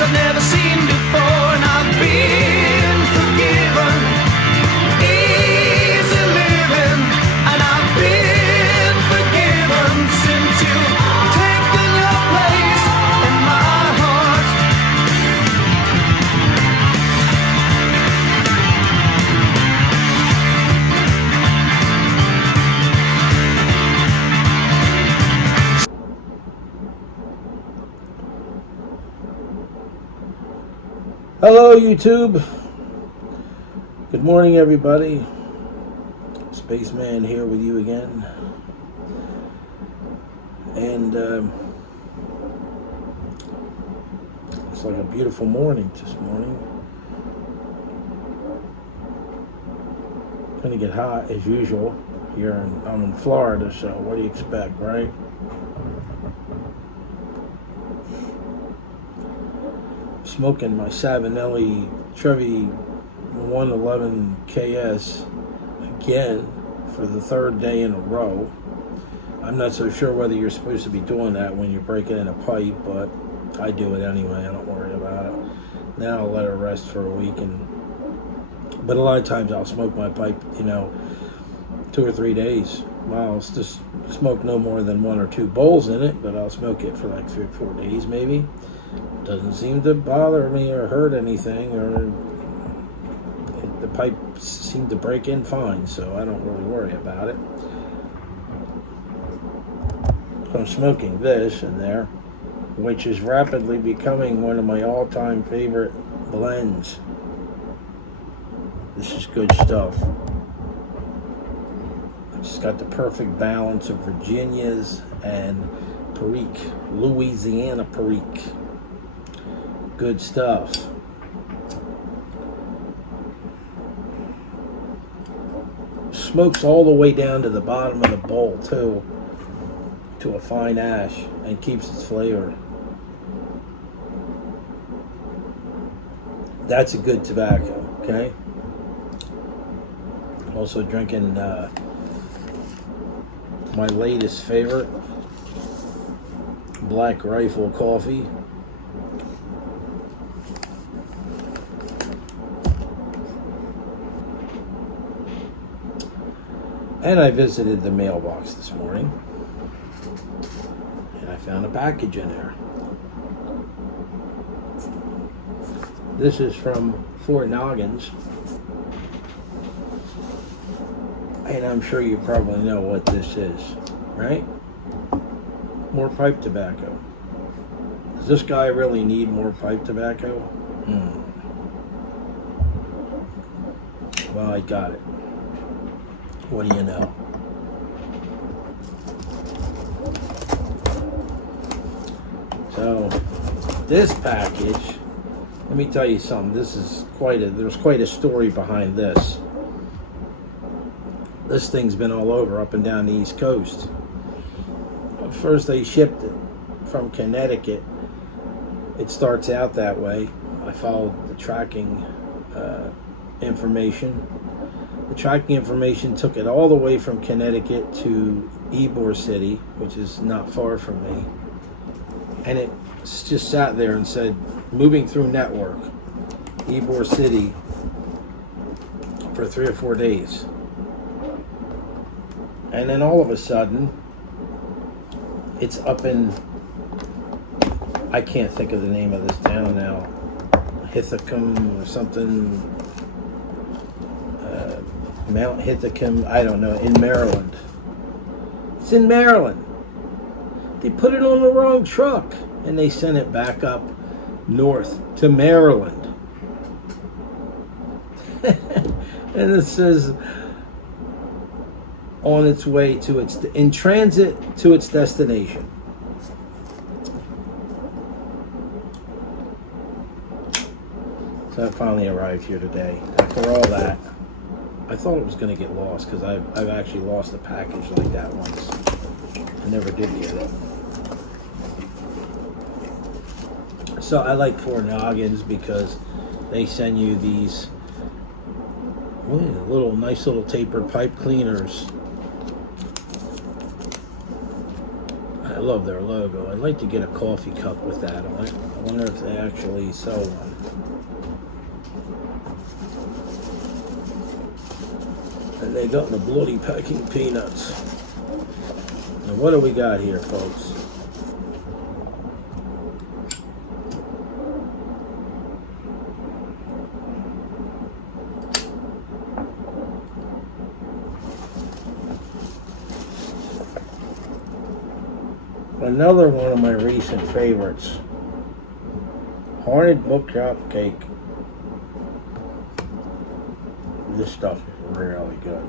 I've never seen before, and I've been forgiven. Easy living, and I've been forgiven since you've taken your place in my heart. Hello YouTube. Good morning everybody. Spaceman here with you again. And it's like a beautiful morning this morning. Gonna get hot as usual here I'm in Florida, so what do you expect, right? Smoking my Savinelli Trevi 111 KS again for the third day in a row. I'm not so sure whether you're supposed to be doing that when you're breaking in a pipe, but I do it anyway. I don't worry about it. Then I'll let it rest for a week. But a lot of times I'll smoke my pipe, 2 or 3 days. Well, I'll just smoke no more than 1 or 2 bowls in it, but I'll smoke it for like 3 or 4 days maybe. Doesn't seem to bother me or hurt anything, or the pipes seem to break in fine, so I don't really worry about it. So I'm smoking this in there, which is rapidly becoming one of my all-time favorite blends. This is good stuff. It's got the perfect balance of Virginias and Perique, Louisiana Perique. Good stuff. Smokes all the way down to the bottom of the bowl too, to a fine ash, and keeps its flavor. That's a good tobacco, okay? Also drinking my latest favorite, Black Rifle coffee. And I visited the mailbox this morning, and I found a package in there. This is from Fort Noggins, and I'm sure you probably know what this is, right? More pipe tobacco. Does this guy really need more pipe tobacco? Well, I got it. What do you know? So, this package, let me tell you something. This is there's quite a story behind this. This thing's been all over, up and down the East Coast. First they shipped it from Connecticut. It starts out that way. I followed the tracking information. The tracking information took it all the way from Connecticut to Ybor City, which is not far from me. And it just sat there and said, moving through network, Ybor City, for 3 or 4 days. And then all of a sudden, it's up in, I can't think of the name of this town now, Hithacum or something. Mount Hitchcock, I don't know, in Maryland. It's in Maryland. They put it on the wrong truck and they sent it back up north to Maryland. And it says on its way to its, in transit to its destination. So I finally arrived here today. After all that, I thought it was going to get lost because I've actually lost a package like that once. I never did get it. So I like Fort Noggins because they send you these little nice little tapered pipe cleaners. I love their logo. I'd like to get a coffee cup with that on it. I wonder if they actually sell one. And they got the bloody packing peanuts. And what do we got here, folks? Another one of my recent favorites. Haunted Bookshop Cake. This stuff is really good.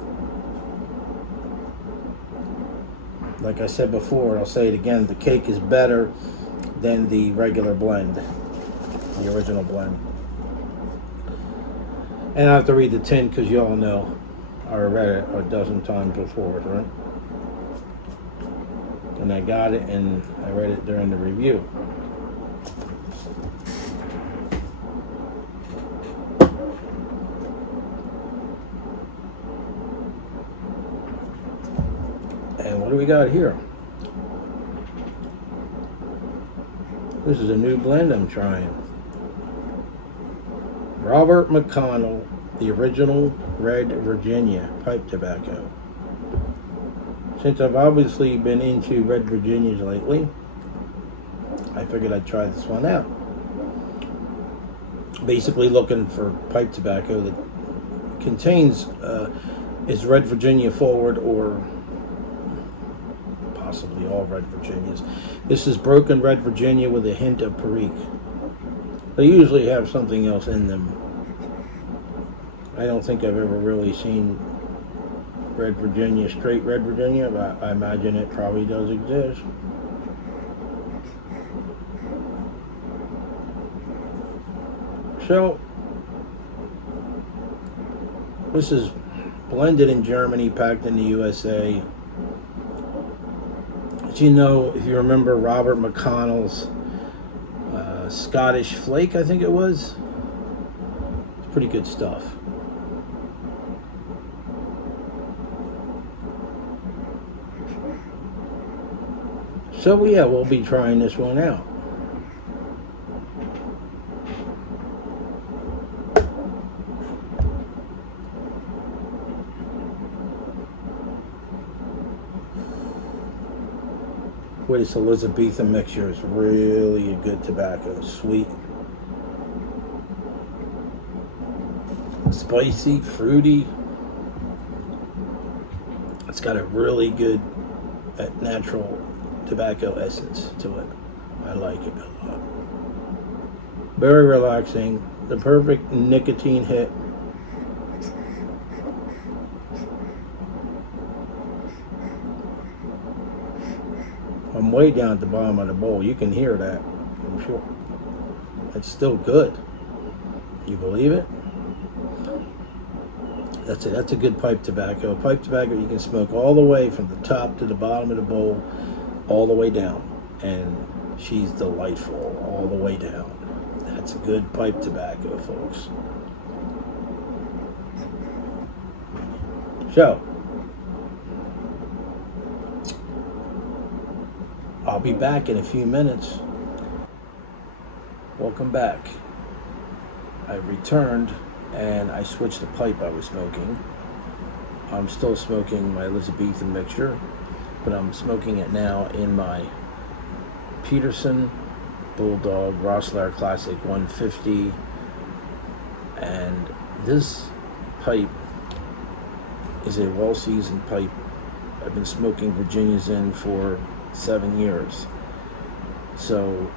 Like I said before, and I'll say it again, the cake is better than the regular blend, the original blend. And I have to read the tin because you all know I read it a dozen times before, right? And I got it and I read it during the review. And what do we got here? This is a new blend I'm trying. Robert McConnell, the original Red Virginia pipe tobacco. Since I've obviously been into Red Virginias lately, I figured I'd try this one out. Basically looking for pipe tobacco that contains is Red Virginia forward or possibly all Red Virginias. This is broken Red Virginia with a hint of Perique. They usually have something else in them. I don't think I've ever really seen Red Virginia, straight Red Virginia, but I imagine it probably does exist. So, this is blended in Germany, packed in the USA. As you know, if you remember Robert McConnell's Scottish Flake, I think it was. It's pretty good stuff. So yeah, we'll be trying this one out. This Elizabethan mixture is really a good tobacco. Sweet, spicy, fruity. It's got a really good natural tobacco essence to it. I like it a lot. Very relaxing. The perfect nicotine hit. I'm way down at the bottom of the bowl. You can hear that, I'm sure. It's still good. You believe it? That's it. That's a good pipe tobacco. Pipe tobacco you can smoke all the way from the top to the bottom of the bowl, all the way down. And she's delightful all the way down. That's a good pipe tobacco, folks. So, I'll be back in a few minutes. Welcome back. I returned and I switched the pipe I was smoking. I'm still smoking my Elizabethan mixture, but I'm smoking it now in my Peterson Bulldog Rossler Classic 150. And this pipe is a well-seasoned pipe. I've been smoking Virginias in for 7 years. So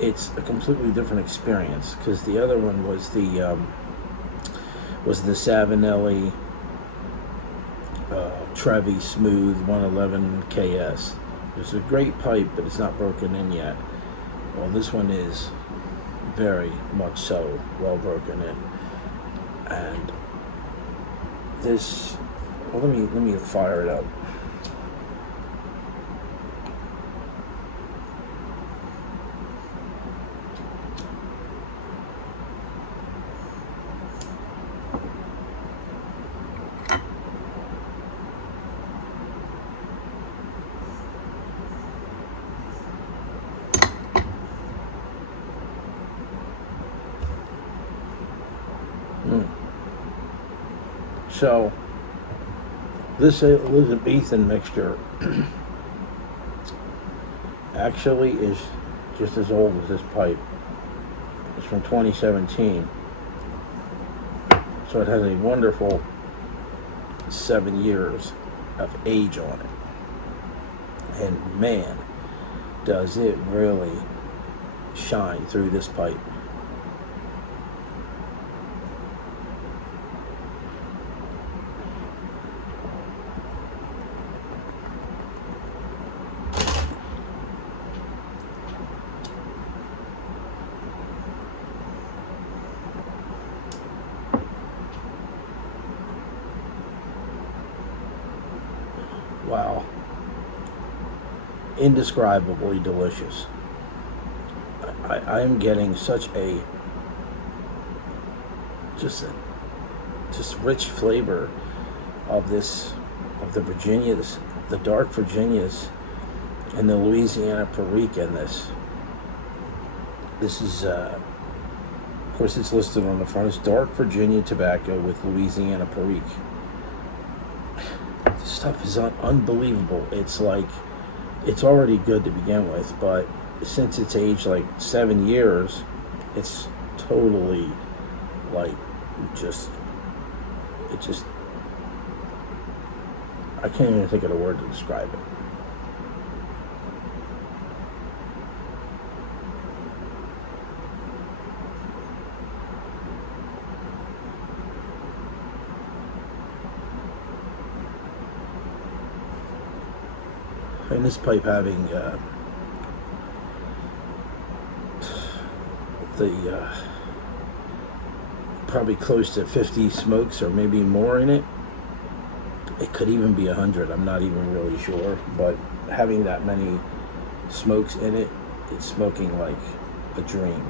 it's a completely different experience, because the other one was the Savinelli Trevi Smooth 111 KS. It's a great pipe, but it's not broken in yet. Well, this one is very much so well broken in. And this, well, let me fire it up. So, this Elizabethan mixture actually is just as old as this pipe. It's from 2017. So it has a wonderful 7 years of age on it. And man, does it really shine through this pipe. Wow. Indescribably delicious. I am getting such a just rich flavor of the Virginias, the dark Virginias, and the Louisiana Perique in this. This is, of course, it's listed on the front. It's dark Virginia tobacco with Louisiana Perique. This stuff is unbelievable. It's like, it's already good to begin with, but since it's aged like 7 years, it's totally like I can't even think of a word to describe it. And this pipe having probably close to 50 smokes or maybe more in it. It could even be 100. I'm not even really sure, but having that many smokes in it, it's smoking like a dream.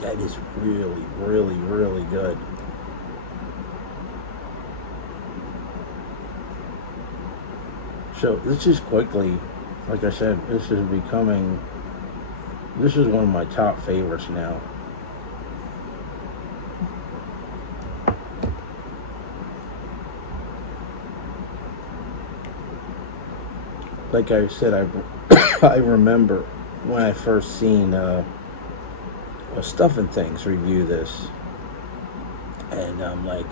That is really, really, really good. So this is quickly, like I said, this is one of my top favorites now. Like I said, I remember when I first seen Stuff and Things review this, and like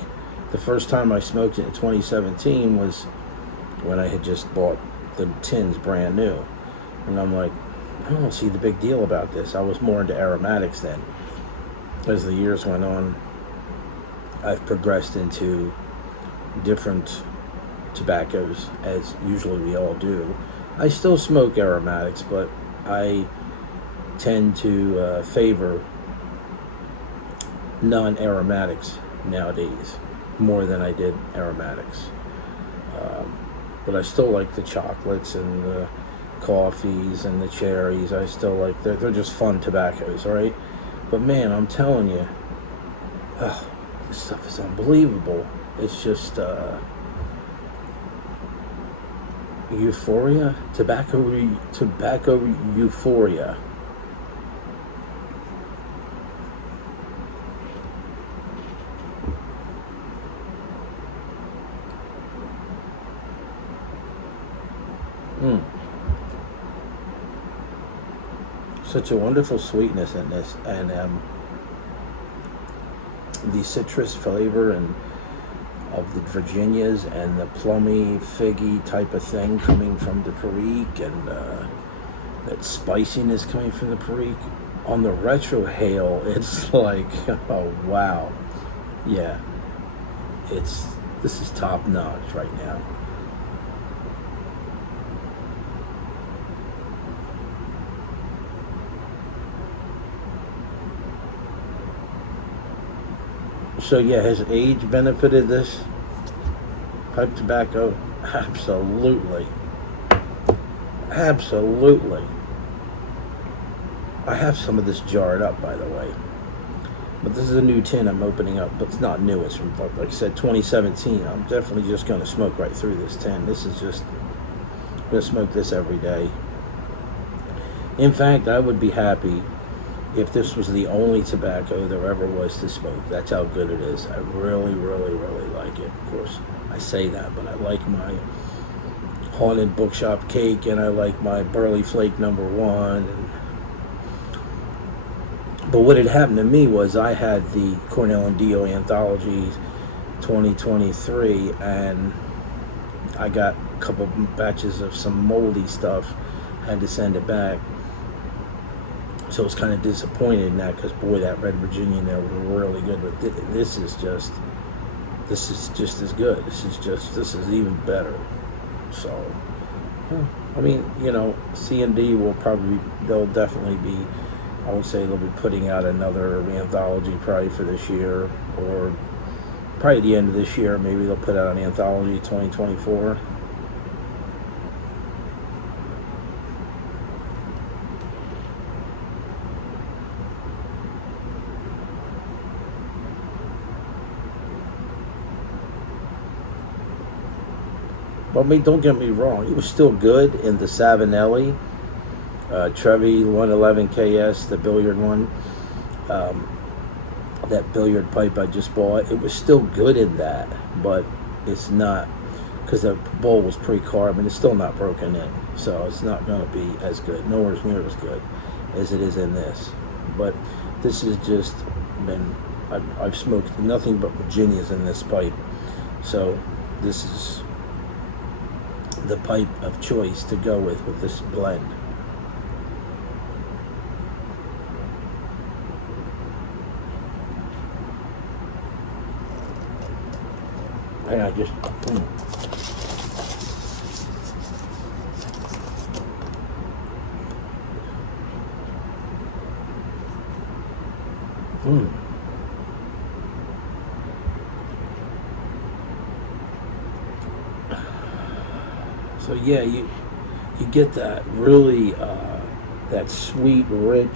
the first time I smoked it in 2017 was when I had just bought the tins brand new, and I'm like, I don't see the big deal about this. I was more into aromatics then. As the years went on, I've progressed into different tobaccos, as usually we all do. I still smoke aromatics, but I tend to favor non-aromatics nowadays more than I did aromatics. But I still like the chocolates and the coffees and the cherries. I still like, they're just fun tobaccos, right? But man, I'm telling you, this stuff is unbelievable. It's just euphoria, tobacco euphoria. such a wonderful sweetness in this, and the citrus flavor and of the Virginias and the plummy, figgy type of thing coming from the Perique, and that spiciness coming from the Perique. On the retro hail, it's like, oh wow, yeah, this is top notch right now. So yeah, has age benefited this pipe tobacco? Absolutely. Absolutely. I have some of this jarred up, by the way. But this is a new tin I'm opening up, but it's not new. It's from, like I said, 2017. I'm definitely just going to smoke right through this tin. This is just, I'm going to smoke this every day. In fact, I would be happy if this was the only tobacco there ever was to smoke. That's how good it is. I really, really, really like it. Of course, I say that, but I like my Haunted Bookshop Cake, and I like my Burley Flake #1. But what had happened to me was I had the Cornell and Dio Anthology 2023, and I got a couple batches of some moldy stuff. Had to send it back. So I was kind of disappointed in that, because boy, that Red Virginia there was really good. But this is just as good. This is even better. So, I mean, you know, C&D they'll definitely be, I would say they'll be putting out another anthology probably for this year, or probably the end of this year. Maybe they'll put out an anthology 2024. But I mean, don't get me wrong, it was still good in the Savinelli, Trevi 111 KS, the billiard one, that billiard pipe I just bought. It was still good in that, but it's not, because the bowl was pre-carb, and it's still not broken in, so it's not going to be as good, nowhere near as good as it is in this. But this has just been, I've smoked nothing but Virginias in this pipe, so this is the pipe of choice to go with this blend. And I just So yeah, you get that really that sweet, rich,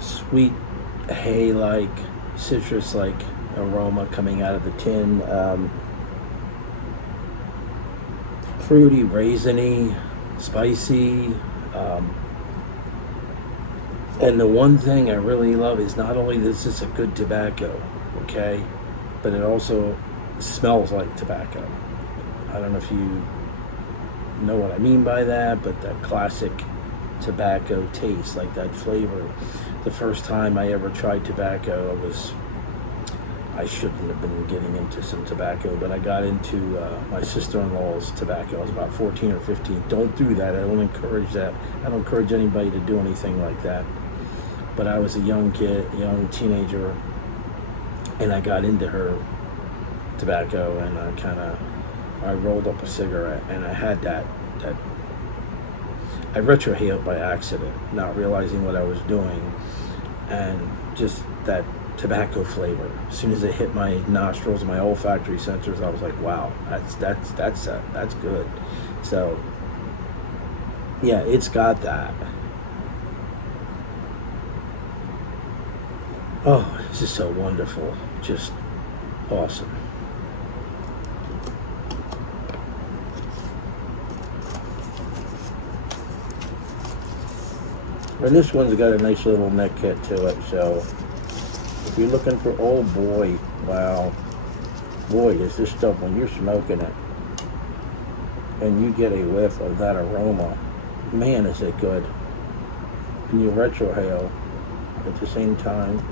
sweet hay-like, citrus-like aroma coming out of the tin. Fruity, raisiny, spicy. And the one thing I really love is not only this is a good tobacco, okay, but it also smells like tobacco. I don't know if you know what I mean by that, but that classic tobacco taste, like that flavor. The first time I ever tried tobacco, I shouldn't have been getting into some tobacco, but I got into my sister-in-law's tobacco. I was about 14 or 15. Don't do that. I don't encourage that. I don't encourage anybody to do anything like that. But I was a young kid, young teenager, and I got into her tobacco, and I rolled up a cigarette, and I had that I retrohaled by accident, not realizing what I was doing, and just that tobacco flavor. As soon as it hit my nostrils, my olfactory sensors, I was like, wow, that's good. So yeah, it's got that. Oh, this is so wonderful. Just awesome. And this one's got a nice little neck kit to it, so if you're looking for, oh boy, wow, boy, is this stuff, when you're smoking it and you get a whiff of that aroma, man, is it good. and you retrohale at the same time.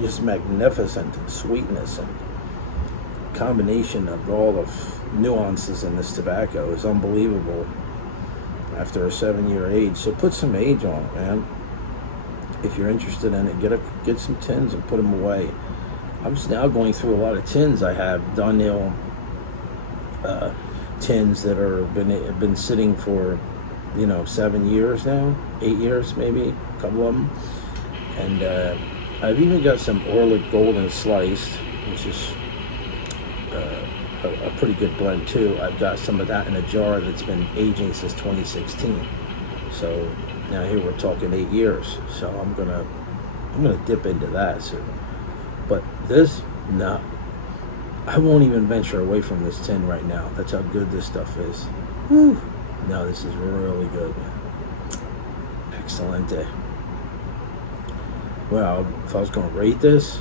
Just magnificent sweetness, and combination of all the nuances in this tobacco is unbelievable after a 7-year age. So put some age on it, man. If you're interested in it, get some tins and put them away. I'm just now going through a lot of tins. I have Dunhill tins that have been sitting for 7 years now, 8 years maybe, a couple of them. And I've even got some Orlick Golden Sliced, which is a pretty good blend too. I've got some of that in a jar that's been aging since 2016. So now here we're talking 8 years. So I'm gonna dip into that soon. But this, no, I won't even venture away from this tin right now. That's how good this stuff is. Whew. No, this is really good, man. Excelente. Well, if I was going to rate this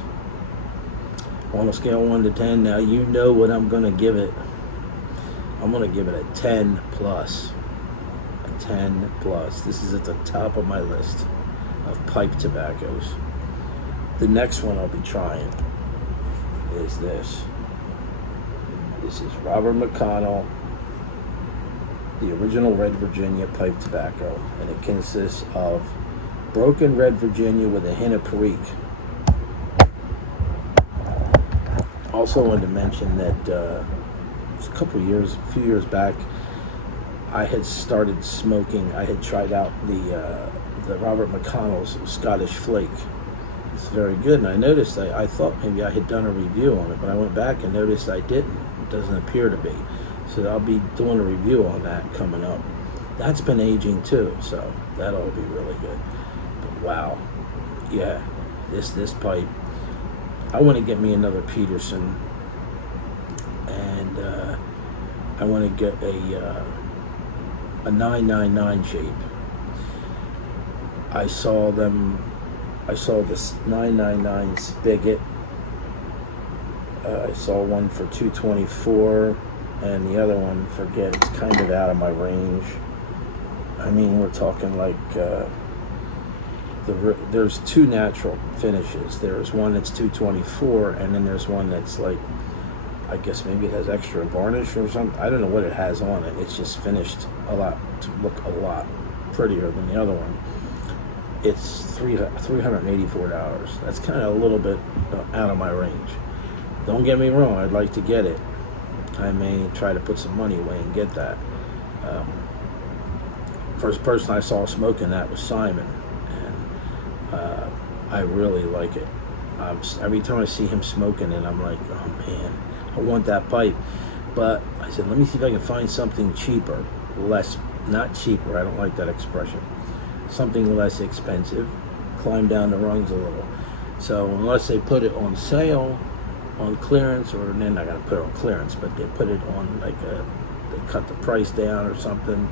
on a scale of 1 to 10, now you know what I'm going to give it. I'm going to give it a 10 plus. A 10 plus. This is at the top of my list of pipe tobaccos. The next one I'll be trying is this. This is Robert McConnell, the original Red Virginia pipe tobacco, and it consists of broken Red Virginia with a hint of Perique. Also wanted to mention that a few years back, I had started smoking. I had tried out the Robert McConnell's Scottish Flake. It's very good, and I noticed, I thought maybe I had done a review on it, but I went back and noticed I didn't. It doesn't appear to be. So I'll be doing a review on that coming up. That's been aging too, so that ought to be really good. But wow, yeah, this pipe. I want to get me another Peterson, and I want to get a 999 shape. I saw this 999 spigot. I saw one for $224, and the other one, forget, it's kind of out of my range. I mean, we're talking like there's two natural finishes. There's one that's $224, and then there's one that's like, I guess maybe it has extra varnish or something. I don't know what it has on it. It's just finished a lot to look a lot prettier than the other one. It's $384. That's kind of a little bit out of my range. Don't get me wrong, I'd like to get it. I may try to put some money away and get that. First person I saw smoking that was Simon, and I really like it. Every time I see him smoking it, I'm like, oh man, I want that pipe. But I said, let me see if I can find something cheaper, not cheaper, I don't like that expression. Something less expensive, climb down the rungs a little. So unless they put it on sale, on clearance, or they're not going to put it on clearance, but they put it on they cut the price down or something,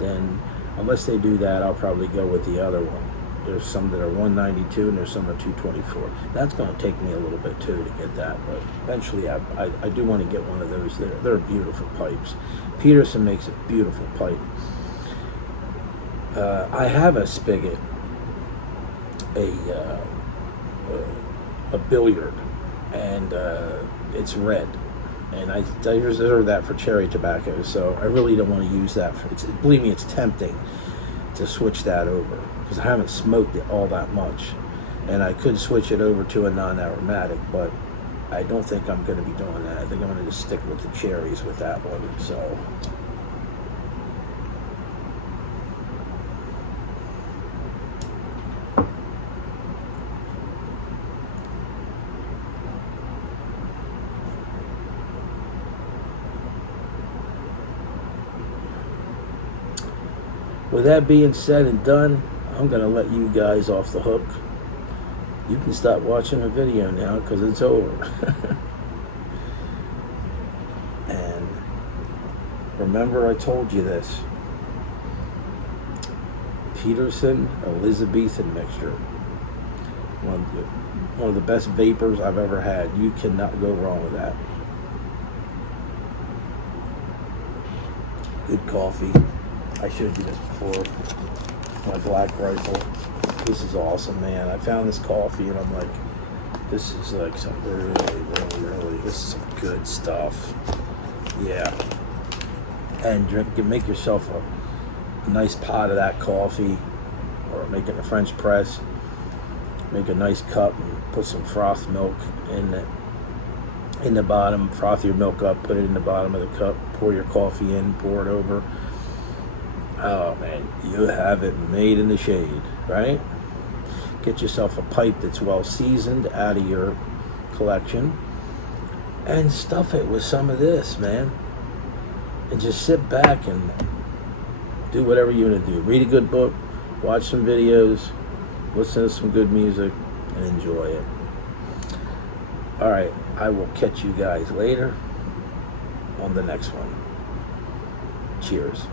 then unless they do that, I'll probably go with the other one. There's some that are $192 and there's some that are $224. That's going to take me a little bit too to get that, but eventually I do want to get one of those. They're beautiful pipes. Peterson makes a beautiful pipe. I have a spigot, a billiard, and it's red, and I reserve that for cherry tobacco, so I really don't want to use that believe me, it's tempting to switch that over because I haven't smoked it all that much, and I could switch it over to a non-aromatic, but I don't think I'm going to be doing that. I think I'm going to just stick with the cherries with that one. So with that being said and done, I'm going to let you guys off the hook. You can stop watching the video now because it's over. And remember I told you this. Peterson Elizabethan mixture. One of the best vapors I've ever had. You cannot go wrong with that. Good coffee. I showed you this before. My Black Rifle. This is awesome, man. I found this coffee and I'm like, this is like some really, this is some good stuff. Yeah. And make yourself a nice pot of that coffee, or make it a French press. Make a nice cup and put some froth milk in the bottom. Froth your milk up, put it in the bottom of the cup, pour your coffee in, pour it over. Oh man, you have it made in the shade, right? Get yourself a pipe that's well seasoned out of your collection and stuff it with some of this, man. And just sit back and do whatever you want to do. Read a good book, watch some videos, listen to some good music, and enjoy it. All right, I will catch you guys later on the next one. Cheers.